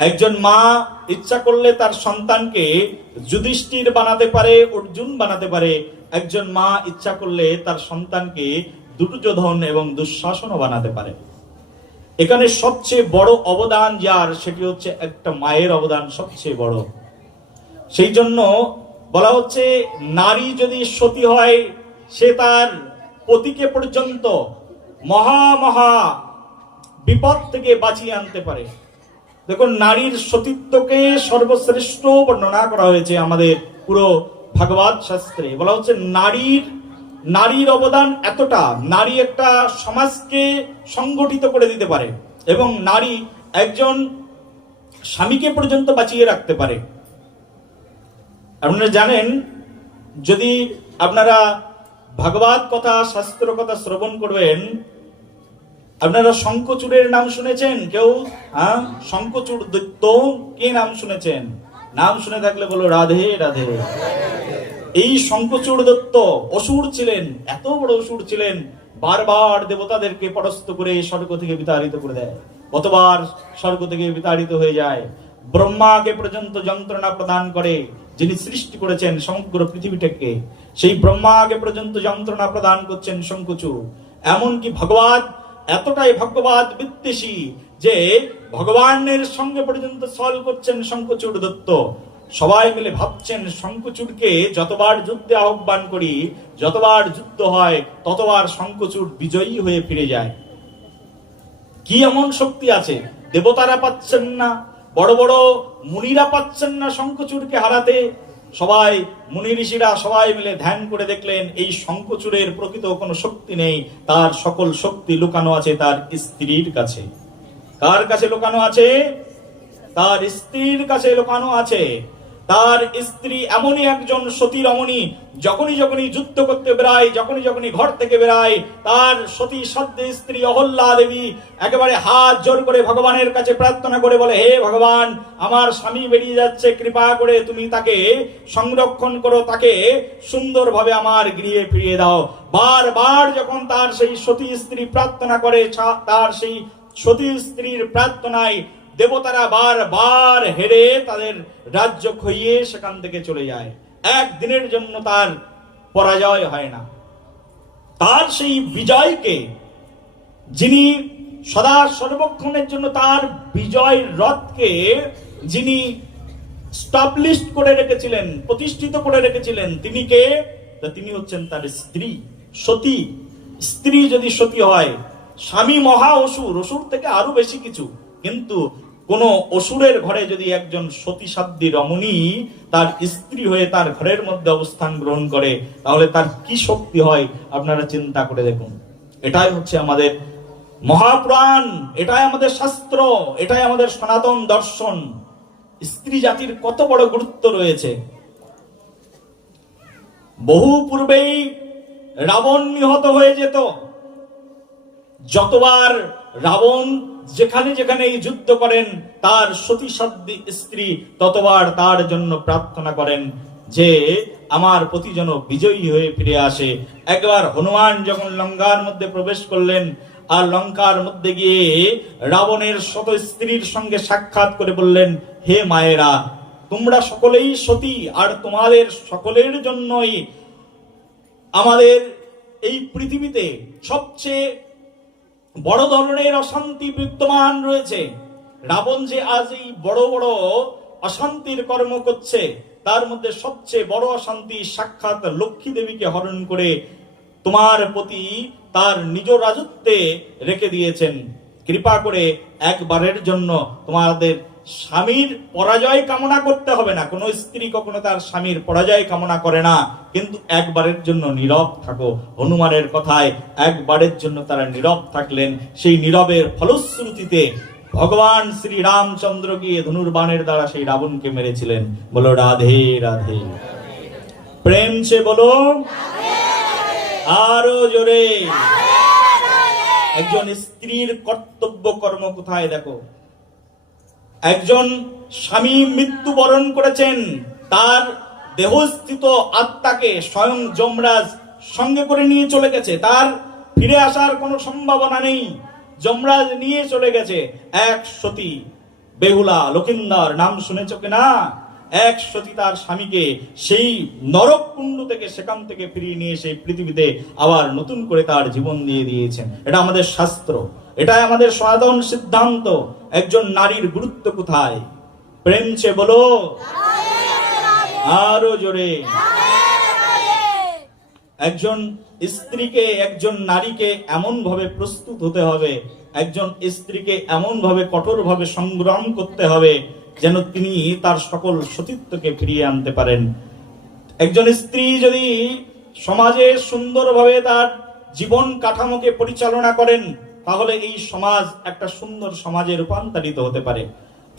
একজন মা ইচ্ছা করলে তার সন্তানকে যুধিষ্ঠির বানাতে পারে, অর্জুন বানাতে পারে। একজন মা ইচ্ছা করলে তার সন্তানকে দুর্যোধন এবং দুঃশাসনও বানাতে পারে। এখানে সবচেয়ে বড় অবদান যার, সেটি হচ্ছে একটা মায়ের অবদান সবচেয়ে বড়। সেই জন্য বলা হচ্ছে, নারী যদি সতী হয়, সে তার পতিকে পর্যন্ত মহা মহা বিপদ থেকে বাঁচিয়ে আনতে পারে। দেখুন, নারীর সতীত্বকে সর্বশ্রেষ্ঠ বর্ণনা করা হয়েছে আমাদের পুরো ভাগবত শাস্ত্রে। বলা হচ্ছে, নারীর নারীর অবদান এতটা, নারী একটা সমাজকে সংগঠিত করে দিতে পারে এবং নারী একজন স্বামীকে পর্যন্ত বাঁচিয়ে রাখতে পারে। আপনারা জানেন, যদি আপনারা ভাগবত কথা, শাস্ত্র কথা শ্রবণ করবেন আপনারা শঙ্কচূড়ের নাম শুনেছেন? কেউ? হ্যাঁ? শঙ্কচূড় দৈত্য, কে নাম শুনেছেন? নাম শুনে থাকলে বলো, রাধে রাধে। এই শঙ্কচূড় দত্ত অসুর ছিলেন, এত বড় অসুর ছিলেন, বারবার দেবতাদেরকে পরাস্ত করে স্বর্গ থেকে বিতাড়িত করে দেয়। কতবার স্বর্গ থেকে বিতাড়িত হয়ে যায়। ব্রহ্মাকে পর্যন্ত যন্ত্রণা প্রদান করে, যিনি সৃষ্টি করেছেন সমগ্র পৃথিবীটাকে, সেই ব্রহ্মাকে পর্যন্ত যন্ত্রণা প্রদান করছেন শঙ্কুচূড় এমনকি ভগবান এতটাই ভগবাদ বিদ্বেষী যে ভগবানের সঙ্গে পর্যন্ত সল করছেন শঙ্কচূড় দত্ত। সবাই মিলে ভাবছেন শঙ্কচূড়কে যতবার যুদ্ধে আহ্বান করি, যতবার যুদ্ধ হয়, ততবার শঙ্কচূড় বিজয়ী হয়ে ফিরে যায়। কি এমন শক্তি আছে? দেবতারা পাচ্ছেন না, বড় বড় মুনিরা পাচ্ছেন না শঙ্কচূড়কে হারাতে। সবাই, মুনি ঋষিরা সবাই মিলে ধ্যান করে দেখলেন, এই শঙ্কচুরের প্রকৃত কোনো শক্তি নেই, তার সকল শক্তি লুকানো আছে তার স্ত্রীর কাছে। কার কাছে লুকানো আছে? তার স্ত্রীর কাছে লুকানো আছে। তার স্ত্রী এমনই একজন সতী রমণী যখনই যখনই যুদ্ধ করতে বেড়ায়, যখনই যখনই ঘর থেকে বেড়ায়, তার সতী সদ্য স্ত্রী অহল্যা দেবী একেবারে হাত জোর করে ভগবানের কাছে প্রার্থনা করে বলে, হে ভগবান, আমার স্বামী বেরিয়ে যাচ্ছে, কৃপা করে তুমি তাকে সংরক্ষণ করো, তাকে সুন্দরভাবে আমার গৃহে ফিরিয়ে দাও। বারবার যখন তার সেই সতী স্ত্রী প্রার্থনা করে তার সেই সতী স্ত্রীর প্রার্থনায় দেবতারা বারবার হেরে তাদের রাজ্য খইয়ে সেখান থেকে চলে যায়। একদিনের জন্য তার পরাজয় হয় না। তার সেই বিজয়কে যিনি সদা সর্বক্ষণের জন্য তার বিজয় রথকে যিনি স্টাবলিশ করে রেখেছিলেন, প্রতিষ্ঠিত করে রেখেছিলেন, তিনি কে? তিনি হচ্ছেন তার স্ত্রী, সতী। স্ত্রী যদি সতী হয়, স্বামী মহা অসুর অসুর থেকে আরও বেশি কিছু। কিন্তু কোন অসুরের ঘরে যদি একজন সতীসাধ্যী রমণী তার স্ত্রী হয়ে তার ঘরের মধ্যে অবস্থান গ্রহণ করে, তাহলে তার কি শক্তি হয় আপনারা চিন্তা করে দেখুন। এটাই হচ্ছে আমাদের মহাপ্রাণ, এটাই আমাদের শাস্ত্র, এটাই আমাদের সনাতন দর্শন। স্ত্রী জাতির কত বড় গুরুত্ব রয়েছে। বহু পূর্বেই রাবণ নিহত হয়ে যেত। যতবার রাবণ যেখানে যেখানে এই যুদ্ধ করেন, তার সতী সাধ্যী স্ত্রী ততবার তার জন্য প্রার্থনা করেন যে আমার প্রতি যেন বিজয়ী হয়ে ফিরে আসে। একবার হনুমান যখন লঙ্কার মধ্যে প্রবেশ করলেন, আর লঙ্কার মধ্যে গিয়ে রাবণের শত স্ত্রীর সঙ্গে সাক্ষাৎ করে বললেন, হে মায়েরা, তোমরা সকলেই সতী, আর তোমাদের সকলের জন্যই আমাদের এই পৃথিবীতে সবচেয়ে বড় ধরনের অশান্তি বিদ্যমান রয়েছে। রাবণ যে আজ এই বড় বড় অশান্তির কর্ম করছে, তার মধ্যে সবচেয়ে বড় অশান্তি সাক্ষাৎ লক্ষ্মী দেবীকে হরণ করে তোমার প্রতি তার নিজ রাজত্বে রেখে দিয়েছেন। কৃপা করে একবারের জন্য তোমাদের স্বামীর পরাজয় কামনা করতে হবে না। কোনো স্ত্রী কখনো তার স্বামীর পরাজয় কামনা করে না। কিন্তু একবারের জন্য নীরব থাকো। হনুমানের কথায় একবারের জন্য তারা নীরব থাকলেন। সেই নীরবের ফলশ্রুতিতে ভগবান শ্রী রামচন্দ্র গিয়ে ধনুর্বাণের দ্বারা সেই রাবণকে মেরেছিলেন। বলো, রাধে রাধে। প্রেম সে বলো, আরও জোরে। একজন স্ত্রীর কর্তব্য কর্ম কোথায় দেখো। একজন স্বামী মৃত্যুবরণ করেছেন, তার দেহস্থিত আত্মাকে স্বয়ং যমরাজ সঙ্গে করে নিয়ে চলে গেছে। তার ফিরে আসার কোনো সম্ভাবনা নেই। যমরাজ নিয়ে চলে গেছে এক সতী বেহুলা লোকিন্দর নাম শুনেছ কিনা? এক সতী তার স্বামীকে সেই নরক কুণ্ড থেকে সেখান থেকে ফিরিয়ে নিয়ে সেই পৃথিবীতে আবার নতুন করে তার জীবন দিয়ে দিয়েছেন। এটা আমাদের শাস্ত্র। এটাই আমাদের সনাতন সিদ্ধান্ত। একজন নারীর গুরুত্ব কোথায়? প্রেম চে বলো। আরও জোরে। একজন স্ত্রীকে, একজন নারীকে এমন ভাবে প্রস্তুত হতে হবে, একজন স্ত্রীকে এমন ভাবে কঠোর ভাবে সংগ্রাম করতে হবে যেন তিনি তার সকল সতীত্বকে ফিরিয়ে আনতে পারেন। একজন স্ত্রী যদি সমাজে সুন্দরভাবে তার জীবন কাঠামোকে পরিচালনা করেন, তাহলে এই সমাজ একটা সুন্দর সমাজে রূপান্তরিত হতে পারে।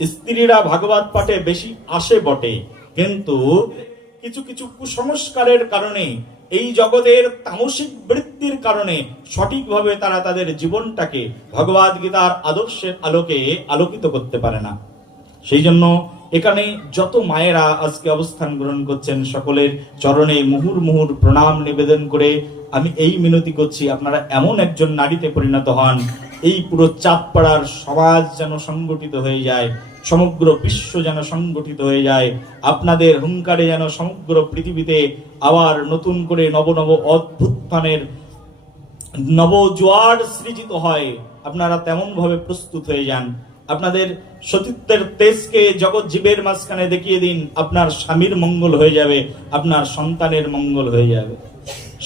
স্ত্রীরা ভাগবত পাঠে বেশি আসে বটে, কিন্তু কিছু কিছু কুসংস্কারের কারণে, এই জগতের তামসিক বৃত্তির কারণে সঠিকভাবে তারা তাদের জীবনটাকে ভগবদ গীতার আদর্শের আলোকে আলোকিত করতে পারে না। সেই জন্য এখানে যত মায়েরা আজকে অবস্থান গ্রহণ করছেন, সকলের চরণে মুহুর মুহুর প্রণাম নিবেদন করে আমি এই মিনতি করছি, আপনারা এমন একজন নারীতে পরিণত হন, এই পুরো চাঁদপাড়ার সমাজ যেন সংগঠিত হয়ে যায়, সমগ্র বিশ্ব যেন সংগঠিত হয়ে যায়, আপনাদের হুঙ্কারে যেন সমগ্র পৃথিবীতে আবার নতুন করে নব নব অদ্ভুত্থানের নব জোয়ার সৃজিত হয়, আপনারা তেমন ভাবে প্রস্তুত হয়ে যান। আপনাদের সতীত্বের তেজকে জগৎ জীবের মাঝখানে দেখিয়ে দিন, আপনার স্বামীর মঙ্গল হয়ে যাবে, আপনার সন্তানের মঙ্গল হয়ে যাবে।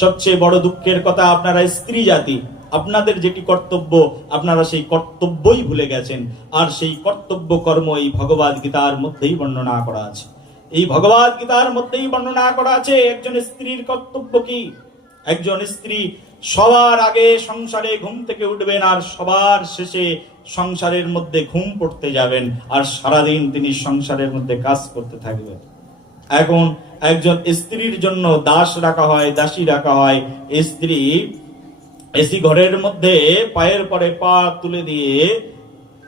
সবচেয়ে বড় দুঃখের কথা, আপনারা স্ত্রী জাতি, আপনাদের যেটি কর্তব্য, আপনারা সেই কর্তব্যই ভুলে গেছেন, আর সেই কর্তব্য কর্ম এই ভগবদ গীতার মধ্যেই বর্ণনা করা আছে। এই ভগবদ গীতার মধ্যেই বর্ণনা করা আছে, একজন স্ত্রীর কর্তব্য কি? একজন স্ত্রী সবার আগে সংসারে ঘুম থেকে উঠবেন, আর সবার শেষে সংসারের মধ্যে ঘুম পড়তে যাবেন আর সারাদিন তিনি সংসারের মধ্যে কাজ করতে থাকবেন। এখন একজন স্ত্রীর জন্য দাস রাখা হয়, দাসী রাখা হয় স্ত্রী এসি ঘরের মধ্যে পায়ের পরে পা তুলে দিয়ে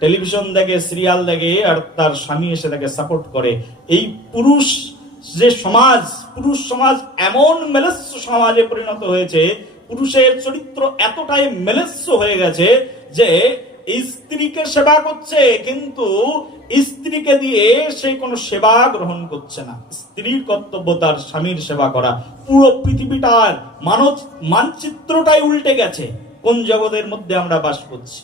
টেলিভিশন দেখে, সিরিয়াল দেখে আর তার স্বামী এসে তাকে সাপোর্ট করে। এই পুরুষ যে সমাজ, পুরুষ সমাজ এমন মেলেস্য সমাজে পরিণত হয়েছে, পুরুষের চরিত্র এতটাই মেলেস্য হয়ে গেছে যে স্ত্রীকে সেবা করছে, কিন্তু স্ত্রীকে দিয়ে সে কোনো সেবা গ্রহণ করছে না। স্ত্রীর কর্তব্য তার স্বামীর সেবা করা। পুরো পৃথিবীটার মানব মানচিত্রটাই উল্টে গেছে। কোন জগতের মধ্যে আমরা বাস করছি?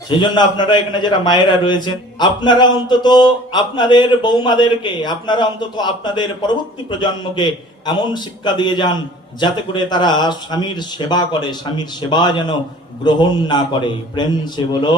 সেই জন্য আপনারা এখানে যারা মায়েরা রয়েছেন, আপনারা অন্তত আপনাদের বৌমাদেরকে, আপনারা অন্তত আপনাদের পরবর্তী প্রজন্মকে এমন শিক্ষা দিয়ে যান যাতে করে তারা স্বামীর সেবা করে, স্বামীর সেবা যেন গ্রহণ না করে। প্রেম সে বলো